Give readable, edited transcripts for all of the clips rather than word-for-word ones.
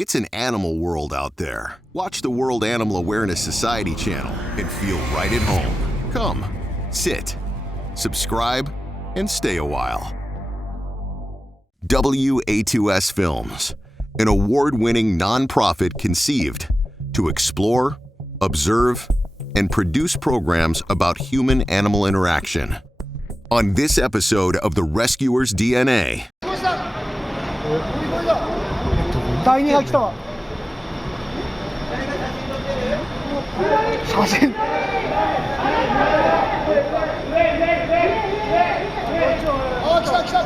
It's an animal world out there. Watch the World Animal Awareness Society channel and feel right at home. Come, sit, subscribe, and stay a while. WA2S Films, an award-winning nonprofit conceived to explore, observe, and produce programs about human-animal interaction. On this episode of The Rescuer's DNA, 第2波来たわ。写真。あ、来た。来た。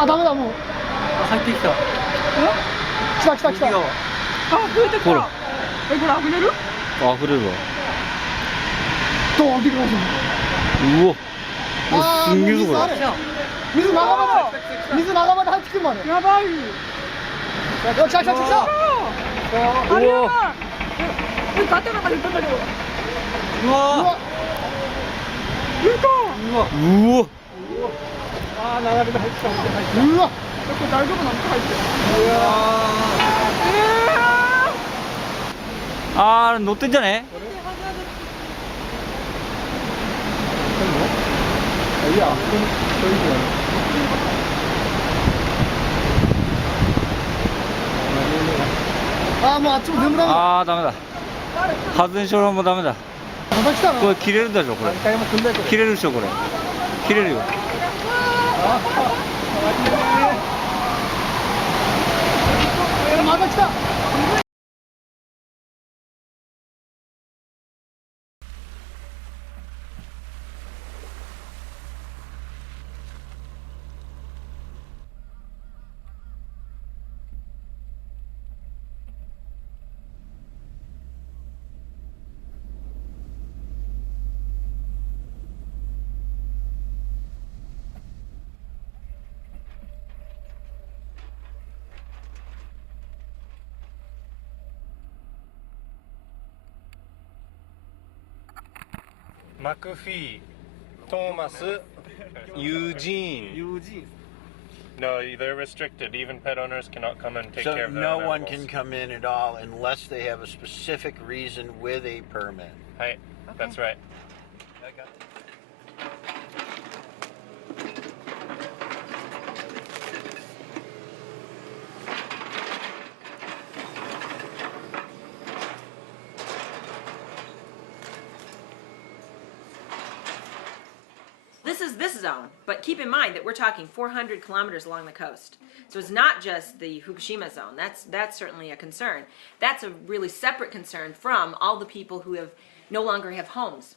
あ、ダメだもう。入ってきた。来た。あ、増えてきた。これ溢れる？溢れるわ。どう見てください。うわ。すんげえぞこれ。水長まで入ってくるまで。やばい。来た。あれやばい。ガタガタ言ったんだけど。うわ。うわ。あー、流れで入ってきた。うわ。これ大丈夫なの？入って。うわ。あー、乗ってんじゃね？いや、そういうの。あー、もうあっちも全部ダメだ。あー、ダメだ。発電所もダメだ。また来たな。これ切れるんだでしょ、これ。切れるでしょ、これ。切れるよ。また来た。McPhee, Thomas, Eugene. No, they're restricted. Even pet owners cannot come and take care of their no animals. one can come in at all unless they have a specific reason with a permit. Hi, that's right. This is this zone, but keep in mind that we're talking 400 kilometers along the coast. So it's not just the Fukushima zone. That's certainly a concern. That's a really separate concern from all the people who no longer have homes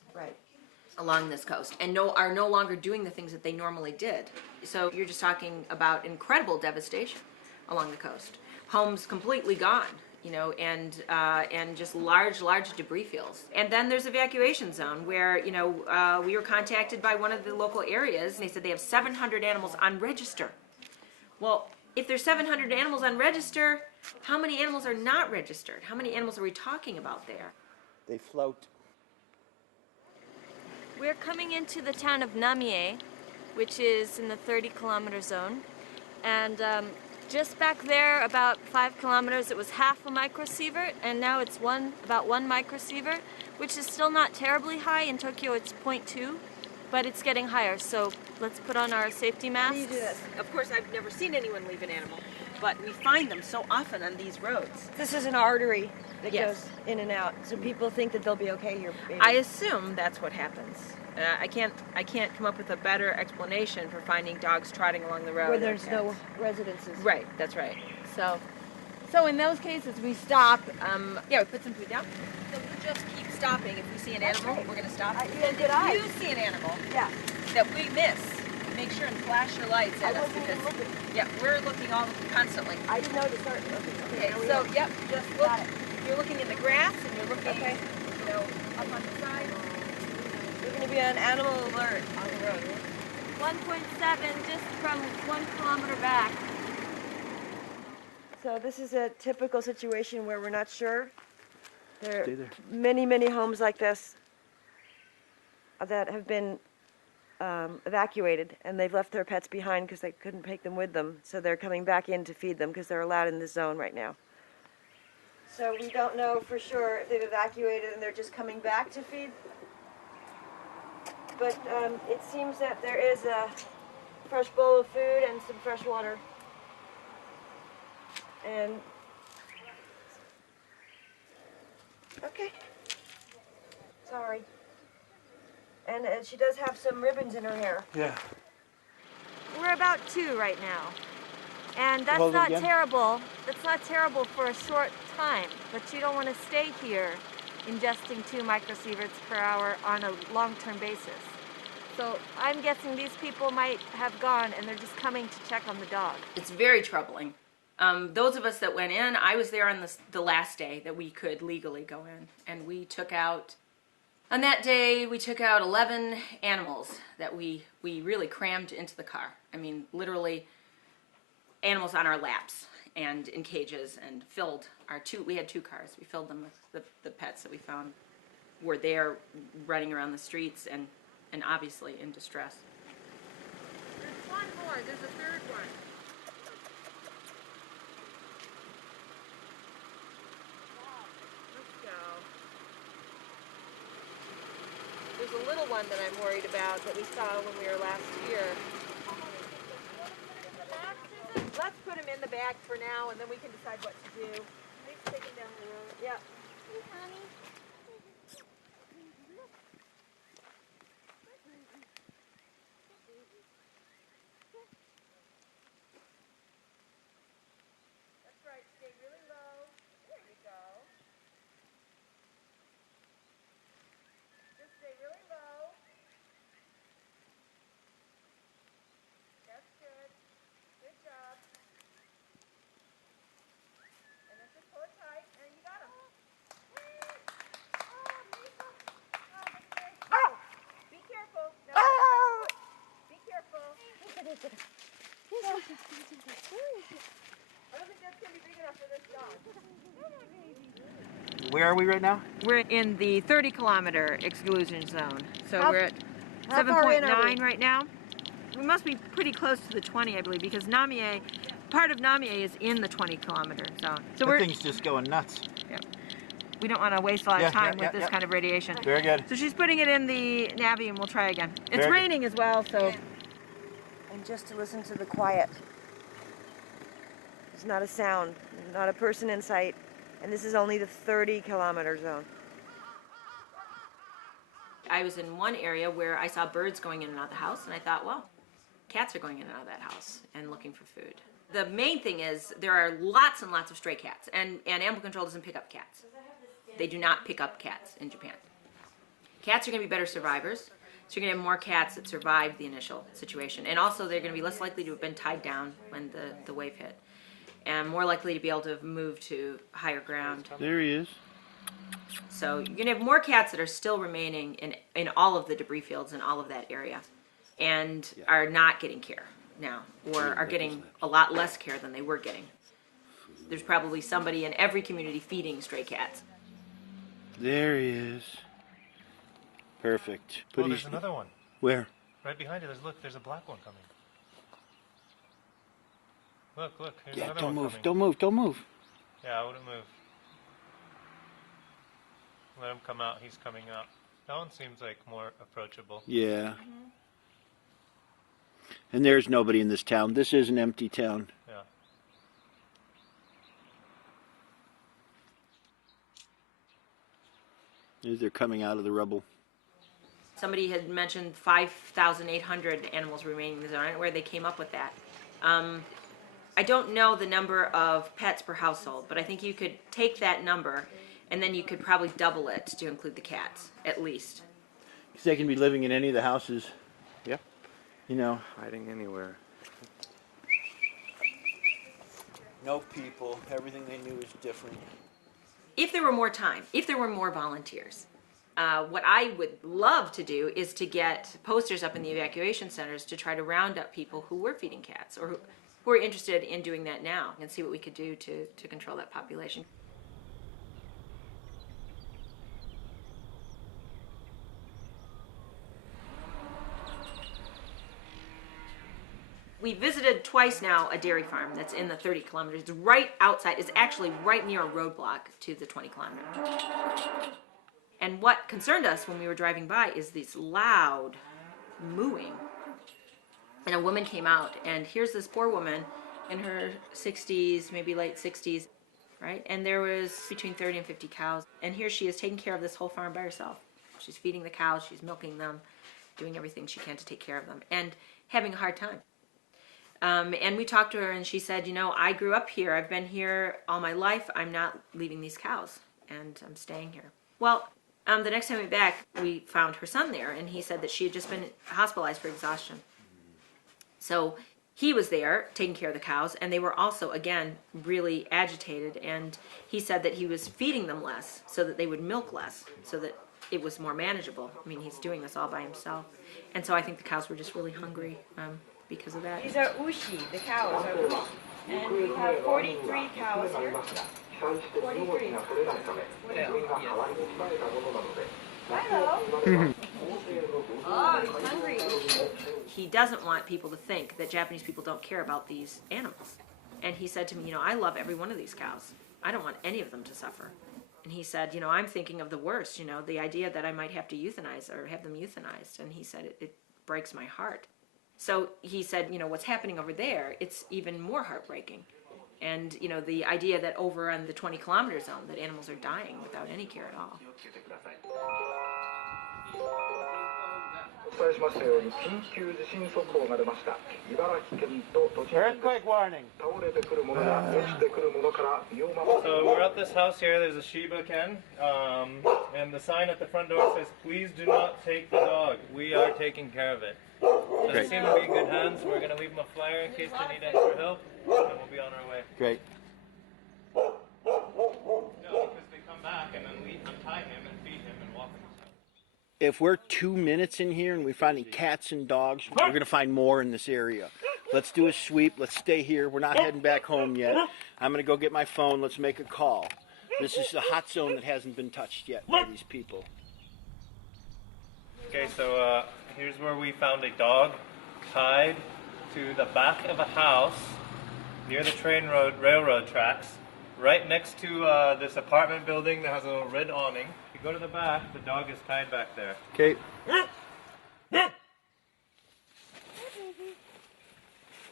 along this coast and are no longer doing the things that they normally did. So you're just talking about incredible devastation along the coast. Homes completely gone. And just large debris fields. And then there's evacuation zone where, we were contacted by one of the local areas, and they said they have 700 animals on register. Well, if there's 700 animals on register, how many animals are not registered? How many animals are we talking about there? They float. We're coming into the town of Namie, which is in the 30-kilometer zone, and just back there, about 5 kilometers, it was half a microsievert, and now it's about 1 microsievert, which is still not terribly high. In Tokyo, it's 0.2, but it's getting higher. So let's put on our safety masks. How do you do this? Of course, I've never seen anyone leave an animal, but we find them so often on these roads. This is an artery that Yes. goes in and out, so people think that they'll be okay here. I assume that's what happens. I can't come up with a better explanation for finding dogs trotting along the road. where there's no residences. Right, that's right. So in those cases, we stop. Yeah, we put some food down. So we just keep stopping. If we see an animal, we're going to stop. You have good eyes. If you see an animal Yeah. that we miss, make sure and flash your lights at I us wasn't because even looking. yeah, we're looking all constantly. I didn't know to start. Okay, here we so are. yep, just look. Got it. You're looking in the grass and you're looking, Okay. up on the side. We're going to be on animal alert on the road. 1.7, just from 1 kilometer back. So this is a typical situation where we're not sure. There Stay are there. many homes like this that have been evacuated, and they've left their pets behind because they couldn't take them with them. So they're coming back in to feed them because they're allowed in this zone right now. So we don't know for sure if they've evacuated and they're just coming back to feed. But it seems that there is a fresh bowl of food and some fresh water. And okay, sorry. And she does have some ribbons in her hair. Yeah. We're about 2 right now. And that's Hold it not again. terrible. That's not terrible for a short time. But you don't want to stay here ingesting 2 microsieverts per hour on a long-term basis. So I'm guessing these people might have gone and they're just coming to check on the dog. It's very troubling. Those of us that went in, I was there on the last day that we could legally go in, and we took out, on that day, we took out 11 animals that we really crammed into the car. I mean, literally animals on our laps and in cages, and filled we had 2 cars. We filled them with the pets that we found were there running around the streets and obviously in distress. There's one more, there's a third one. Let's go. There's a little one that I'm worried about that we saw when we were last year. Let's put him in the bag for now, and then we can decide what to do. Let's take him down the road. Yeah. That's right. Stay really low. There you go. Just stay really low. That's good. Good job. And then just pull it tight, and you got him. Oh! Be careful. No. Be careful. I don't think that's going to be big enough for this dog. Where are we right now? We're in the 30-kilometer exclusion zone, so we're at how far in are we? 7.9 right now. We must be pretty close to the 20, I believe, because part of Namier is in the 20-kilometer zone. So The thing's just going nuts. we don't want to waste a lot of time with this kind of radiation. Very good. So she's putting it in the Navi, and we'll try again. It's Very raining as well, so. And just to listen to the quiet. There's not a sound, not a person in sight, and this is only the 30-kilometer zone. I was in one area where I saw birds going in and out of the house, and I thought, well, cats are going in and out of that house and looking for food. The main thing is there are lots and lots of stray cats, and animal control doesn't pick up cats. They do not pick up cats in Japan. Cats are going to be better survivors, so you're going to have more cats that survived the initial situation, and also they're going to be less likely to have been tied down when the wave hit, and more likely to be able to move to higher ground. There he is. So you're going to have more cats that are still remaining in all of the debris fields in all of that area, and are not getting care now, or are getting a lot less care than they were getting. There's probably somebody in every community feeding stray cats. There he is. Perfect. Oh, there's another one. Where? Right behind it. There's a black one coming. Look. Here's Yeah, another don't one move. coming. Don't move. Don't move. Yeah, I wouldn't move. Let him come out. He's coming out. That one seems like more approachable. Yeah. And there's nobody in this town. This is an empty town. Yeah. They're coming out of the rubble. Somebody had mentioned 5,800 animals remaining in the zone. I don't know where they came up with that. I don't know the number of pets per household, but I think you could take that number and then you could probably double it to include the cats, at least. Because they can be living in any of the houses. Yep. You know. Hiding anywhere. No people. Everything they knew is different. If there were more time, if there were more volunteers, what I would love to do is to get posters up in the evacuation centers to try to round up people who were feeding cats or who are interested in doing that now, and see what we could do to control that population. we visited twice now a dairy farm that's in the 30 kilometers. It's right outside. It's actually right near a roadblock to the 20 kilometer. And what concerned us when we were driving by is this loud mooing. And a woman came out, and here's this poor woman in her 60s, maybe late 60s, right? And there was between 30 and 50 cows. And here she is taking care of this whole farm by herself. She's feeding the cows, she's milking them, doing everything she can to take care of them, and having a hard time. And we talked to her, and she said, you know, I grew up here. I've been here all my life. I'm not leaving these cows, and I'm staying here. Well, the next time we went back, we found her son there, and he said that she had just been hospitalized for exhaustion. So he was there taking care of the cows, and they were also, again, really agitated, and he said that he was feeding them less so that they would milk less, so that it was more manageable. I mean, he's doing this all by himself. And so I think the cows were just really hungry because of that. These are ushi, the cows are ushi. And we have 43 cows here. 43. Hello. Oh, he's hungry. He doesn't want people to think that Japanese people don't care about these animals. And he said to me, you know, I love every one of these cows. I don't want any of them to suffer. And he said, you know, I'm thinking of the worst, you know, the idea that I might have to euthanize or have them euthanized. And he said, it breaks my heart. So he said, you know, what's happening over there, it's even more heartbreaking. And, you know, the idea that over on the 20 kilometer zone that animals are dying without any care at all. Earthquake warning. So we're at this house here. There's a Shiba Ken, and the sign at the front door says, "Please do not take the dog. We are taking care of it." Doesn't seem to be in good hands. We're going to leave them a flyer in case they need extra help, and we'll be on our way. Great. Yeah, because they come back and then we untie him and feed him and walk him. If we're 2 minutes in here and we find any cats and dogs, we're going to find more in this area. Let's do a sweep. Let's stay here. We're not heading back home yet. I'm going to go get my phone. Let's make a call. This is a hot zone that hasn't been touched yet by these people. Okay, so here's where we found a dog tied to the back of a house near the railroad tracks, right next to this apartment building that has a little red awning. If you go to the back, the dog is tied back there. Okay.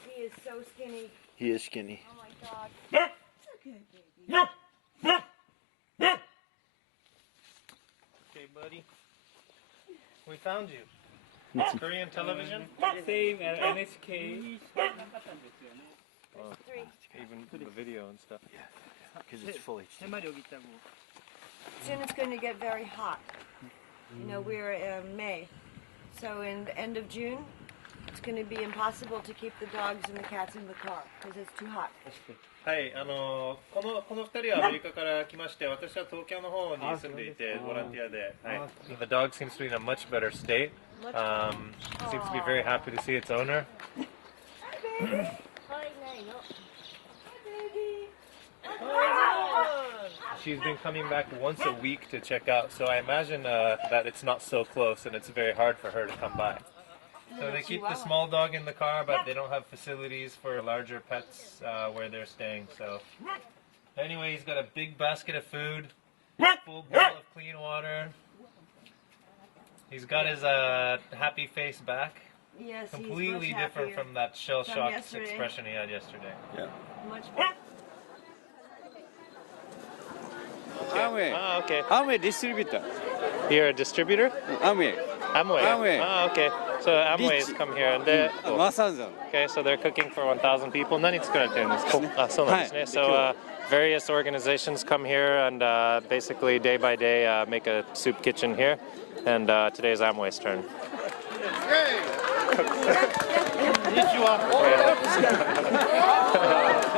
He is so skinny. He is skinny. Oh my God. Okay, buddy. We found you. Korean television? Same NHK. Even the video and stuff. Yeah, because it's full HD. Soon it's going to get very hot. You know, we're in May. So in the end of June, it's going to be impossible to keep the dogs and the cats in the car because it's too hot. はい、この2人はアメリカから来まして、私は東京の方に住んでいて、ボランティアで、はい。The dog seems to be in a much better state. Seems to be very happy to see its owner. She's been coming back once a week to check out, so I imagine that it's not so close and it's very hard for her to come by. So they keep the small dog in the car, but they don't have facilities for larger pets where they're staying. So anyway, he's got a big basket of food, full bowl of clean water. He's got his happy face back. Yes, Completely he's much different happier from that shell-shocked yesterday. expression he had yesterday. Yeah. Much better. Amway. Ah, okay. Amway distributor. You're a distributor? Amway. Amway. Amway. Ah, okay. So Amway's come here and they... Okay, so they're cooking for 1,000 people. 何作られてるんですか? あ、そうなんですね. So various organizations come here and basically day by day make a soup kitchen here. And today's Amway's turn.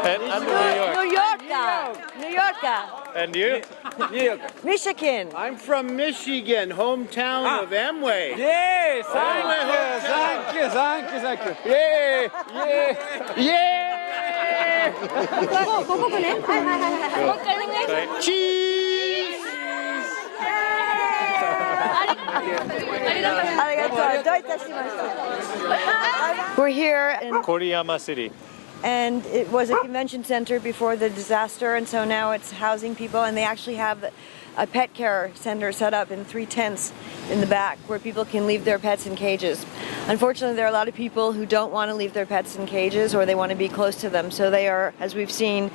And New York. New Yorker. And you? New York. Michigan. I'm from Michigan, hometown of Amway. Yay! Thank you, thank you, thank you. Yay! Yay! Yay! Cheese! We're here in Koriyama City. and it was a convention center before the disaster, and so now it's housing people, and they actually have a pet care center set up in 3 tents in the back where people can leave their pets in cages. Unfortunately, there are a lot of people who don't want to leave their pets in cages, or they want to be close to them, so they are, as we've seen,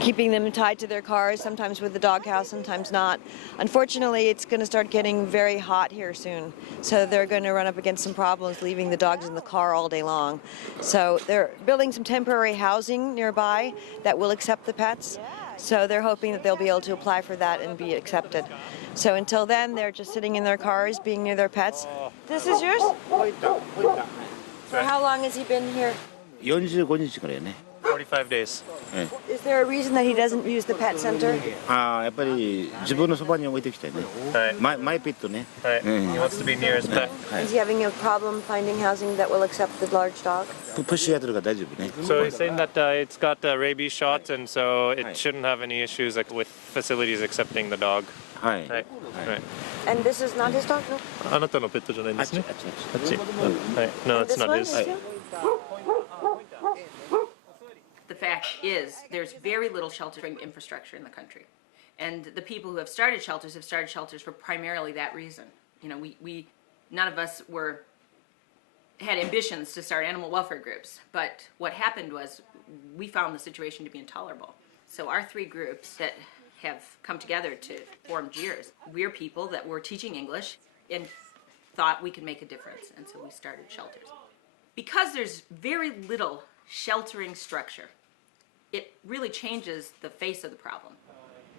keeping them tied to their cars, sometimes with the doghouse, sometimes not. Unfortunately, it's going to start getting very hot here soon, so they're going to run up against some problems leaving the dogs in the car all day long. So they're building some temporary housing nearby that will accept the pets, so they're hoping that they'll be able to apply for that and be accepted. So until then, they're just sitting in their cars, being near their pets. This is yours? For how long has he been here? 45日からよね。 45 days. Is there a reason that he doesn't use the pet center? やっぱり自分のそばに置いてきたよね。マイペットね。 Right. He wants to be near his pet. Is he having a problem finding housing that will accept the large dog? プッシュやってるから大丈夫ね。 So he's saying that it's got rabies shots, and so it shouldn't have any issues like with facilities accepting the dog. はい。 Right. Right. And this is not his dog, no? あなたのペットじゃないんですね。あっち。はい。No, And it's this not one his. is too? The fact is, there's very little sheltering infrastructure in the country. And the people who have started shelters for primarily that reason. You know, we none of us had ambitions to start animal welfare groups, but what happened was we found the situation to be intolerable. So our 3 groups that have come together to form JEERS, we're people that were teaching English and thought we could make a difference, and so we started shelters. Because there's very little sheltering structure, it really changes the face of the problem.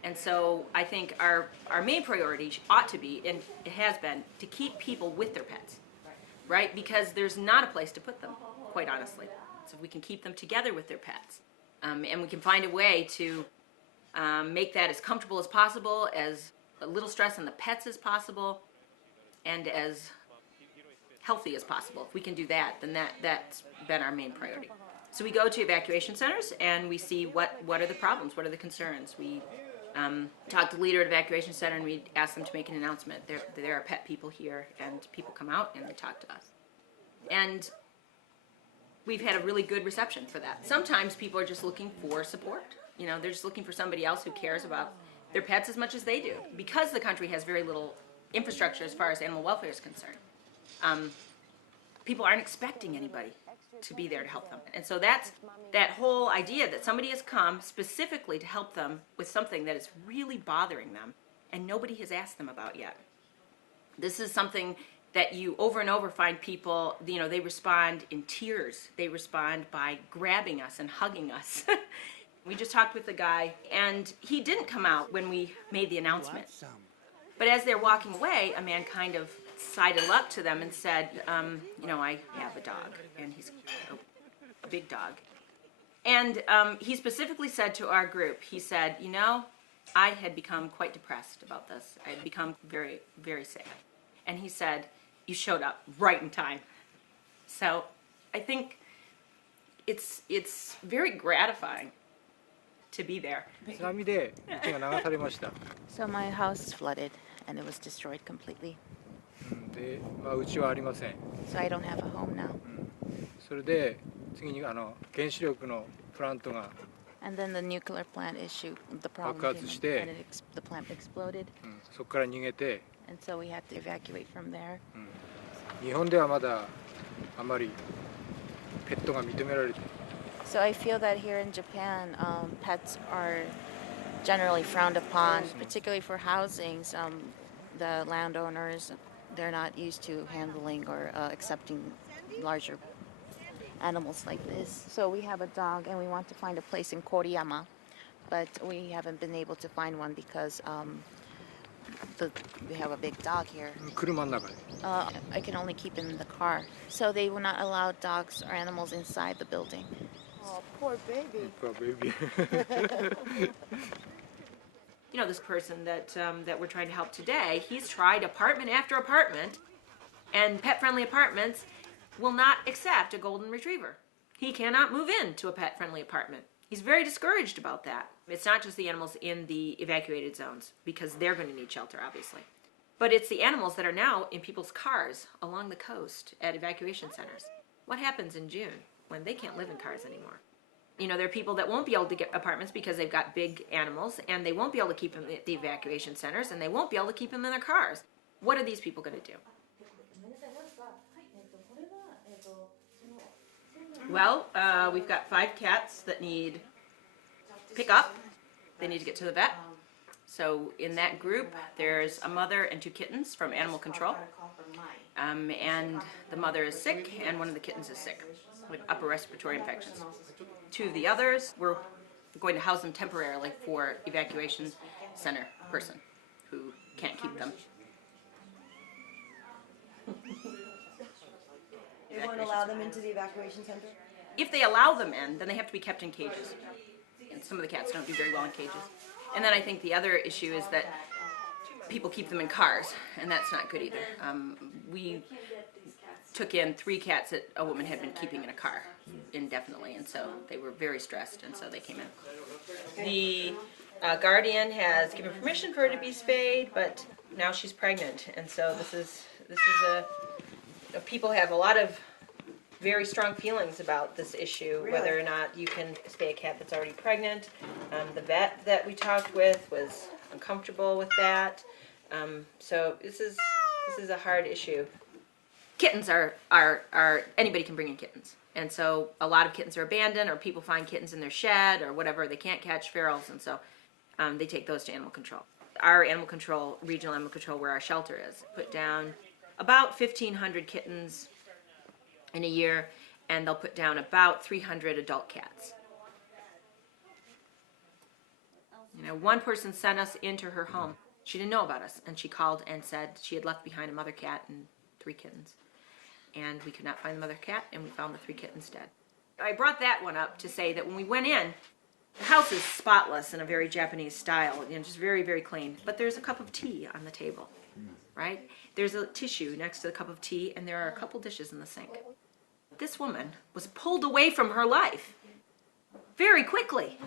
And so I think our main priority ought to be, and it has been, to keep people with their pets, right? Because there's not a place to put them, quite honestly. So if we can keep them together with their pets, and we can find a way to make that as comfortable as possible, as little stress on the pets as possible, and as healthy as possible. If we can do that, then that's been our main priority. So we go to evacuation centers and we see what are the problems, what are the concerns. We talk to the leader at evacuation center and we ask them to make an announcement. There are pet people here, and people come out and they talk to us. And we've had a really good reception for that. Sometimes people are just looking for support. You know, they're just looking for somebody else who cares about their pets as much as they do. Because the country has very little infrastructure as far as animal welfare is concerned, people aren't expecting anybody to be there to help them. And so that's that whole idea that somebody has come specifically to help them with something that is really bothering them and nobody has asked them about yet. This is something that you over and over find people, you know, they respond in tears. They respond by grabbing us and hugging us. We just talked with the guy, and he didn't come out when we made the announcement. But as they're walking away, a man kind of sidled up to them and said, you know, I have a dog, and he's a big dog. And he specifically said to our group, he said, you know, I had become quite depressed about this. I had become very, very sad. And he said, you showed up right in time. So I think it's very gratifying to be there. So my house is flooded and it was destroyed completely. So I don't have a home now. And then the nuclear plant issue, the problem came and the plant exploded. And so we had to evacuate from there. So I feel that here in Japan, pets are generally frowned upon, particularly for housings. The landowners, they're not used to handling or accepting larger animals like this. So we have a dog and we want to find a place in Koriyama, but we haven't been able to find one because we have a big dog here. I can only keep him in the car. So they will not allow dogs or animals inside the building. Oh, poor baby. Poor baby. You know, this person that we're trying to help today, he's tried apartment after apartment, and pet-friendly apartments will not accept a golden retriever. He cannot move into a pet-friendly apartment. He's very discouraged about that. It's not just the animals in the evacuated zones, because they're going to need shelter, obviously. But it's the animals that are now in people's cars along the coast at evacuation centers. What happens in June when they can't live in cars anymore? You know, there are people that won't be able to get apartments because they've got big animals, and they won't be able to keep them at the evacuation centers, and they won't be able to keep them in their cars. What are these people going to do? Well, we've got 5 cats that need pickup. They need to get to the vet. So in that group, there's a mother and 2 kittens from animal control. And the mother is sick, and one of the kittens is sick with upper respiratory infections. 2 of the others, we're going to house them temporarily for evacuation center person who can't keep them. They won't allow them into the evacuation center? If they allow them in, then they have to be kept in cages. And some of the cats don't do very well in cages. And then I think the other issue is that people keep them in cars, and that's not good either. We took in 3 cats that a woman had been keeping in a car indefinitely, and so they were very stressed, and so they came in. The guardian has given permission for her to be spayed, but now she's pregnant, and so this is people have a lot of very strong feelings about this issue, really? Whether or not you can spay a cat that's already pregnant. The vet that we talked with was uncomfortable with that. So this is a hard issue. Kittens are anybody can bring in kittens, and so a lot of kittens are abandoned, or people find kittens in their shed or whatever. They can't catch ferals, and so they take those to animal control. Our animal control, regional animal control, where our shelter is, put down about 1,500 kittens in a year, and they'll put down about 300 adult cats. You know, one person sent us into her home. She didn't know about us, and she called and said she had left behind a mother cat and 3 kittens. And we could not find the mother cat, and we found the 3 kittens dead. I brought that one up to say that when we went in, the house is spotless in a very Japanese style, you know, just very, very clean. But there's a cup of tea on the table, right? There's a tissue next to the cup of tea, and there are a couple dishes in the sink. This woman was pulled away from her life very quickly.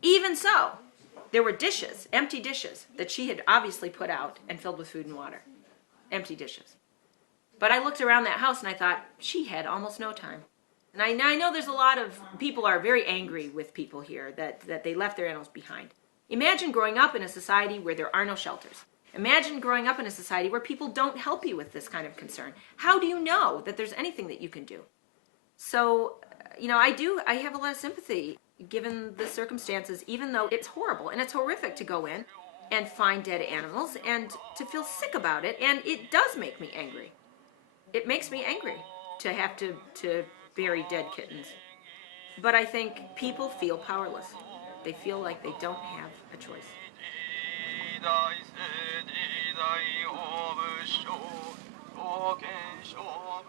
Even so, there were dishes, empty dishes, that she had obviously put out and filled with food and water. Empty dishes. But I looked around that house and I thought, she had almost no time. And I know there's a lot of people are very angry with people here that they left their animals behind. Imagine growing up in a society where there are no shelters. Imagine growing up in a society where people don't help you with this kind of concern. How do you know that there's anything that you can do? So, you know, I have a lot of sympathy given the circumstances, even though it's horrible and it's horrific to go in and find dead animals and to feel sick about it, and it does make me angry. It makes me angry to have to bury dead kittens. But I think people feel powerless. They feel like they don't have a choice.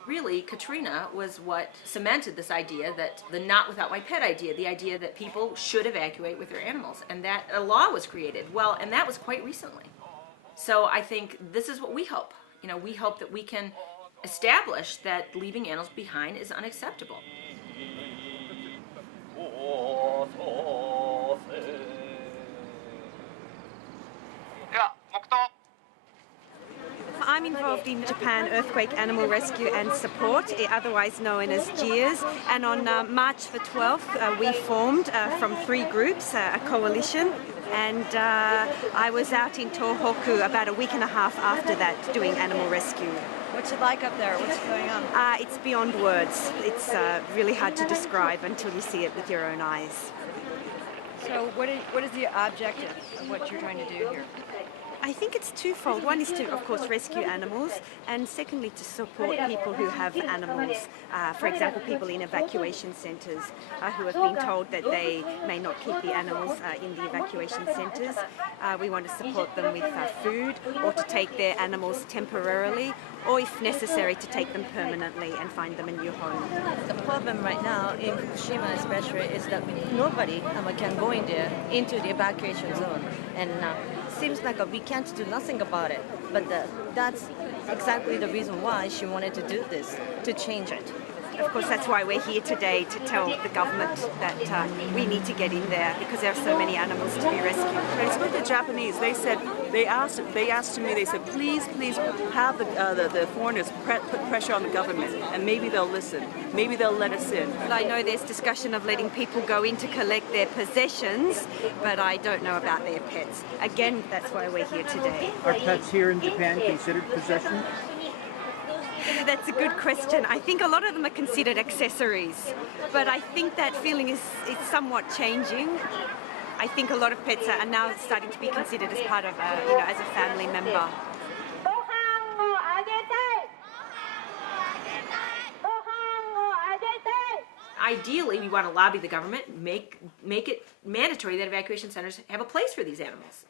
Really, Katrina was what cemented this idea, that the not without my pet idea, the idea that people should evacuate with their animals, and that a law was created. Well, and that was quite recently. So I think this is what we hope. You know, we hope that we can establish that leaving animals behind is unacceptable. I'm involved in Japan Earthquake Animal Rescue and Support, otherwise known as JEARS, and on March the 12th we formed from 3 groups, a coalition, and I was out in Tohoku about a week and a half after that doing animal rescue. What's it like up there? What's going on? It's beyond words. It's really hard to describe until you see it with your own eyes. So what is the objective of what you're trying to do here? I think it's twofold. One is to, of course, rescue animals, and secondly to support people who have animals. For example, people in evacuation centres who have been told that they may not keep the animals in the evacuation centres. We want to support them with food, or to take their animals temporarily, or if necessary to take them permanently and find them a new home. The problem right now in Fukushima especially is that nobody can go in there into the evacuation zone, and seems like we can't do nothing about it, but that's exactly the reason why she wanted to do this, to change it. of course, that's why we're here today, to tell the government that we need to get in there because there are so many animals to be rescued. I spoke to the Japanese. They asked me. They said, please have the foreigners put pressure on the government, and maybe they'll listen. Maybe they'll let us in. But I know there's discussion of letting people go in to collect their possessions, but I don't know about their pets. Again, that's why we're here today. Are pets here in Japan considered possession? That's a good question. I think a lot of them are considered accessories, but I think that feeling is somewhat changing. I think a lot of pets are now starting to be considered as part of, as a family member. Ideally, we want to lobby the government, make it mandatory that evacuation centers have a place for these animals.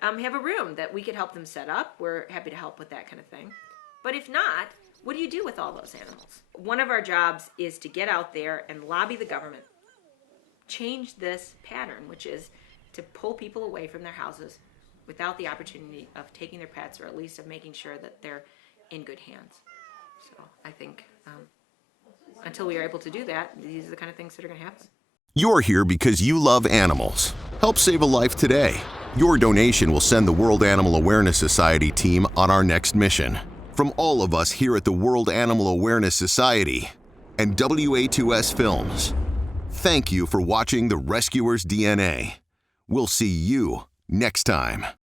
Have a room that we could help them set up. We're happy to help with that kind of thing. But if not, what do you do with all those animals? One of our jobs is to get out there and lobby the government, change this pattern, which is to pull people away from their houses without the opportunity of taking their pets, or at least of making sure that they're in good hands. So I think until we are able to do that, these are the kind of things that are going to happen. You're here because you love animals. Help save a life today. Your donation will send the World Animal Awareness Society team on our next mission. From all of us here at the World Animal Awareness Society and WA2S Films, thank you for watching The Rescuer's DNA. We'll see you next time.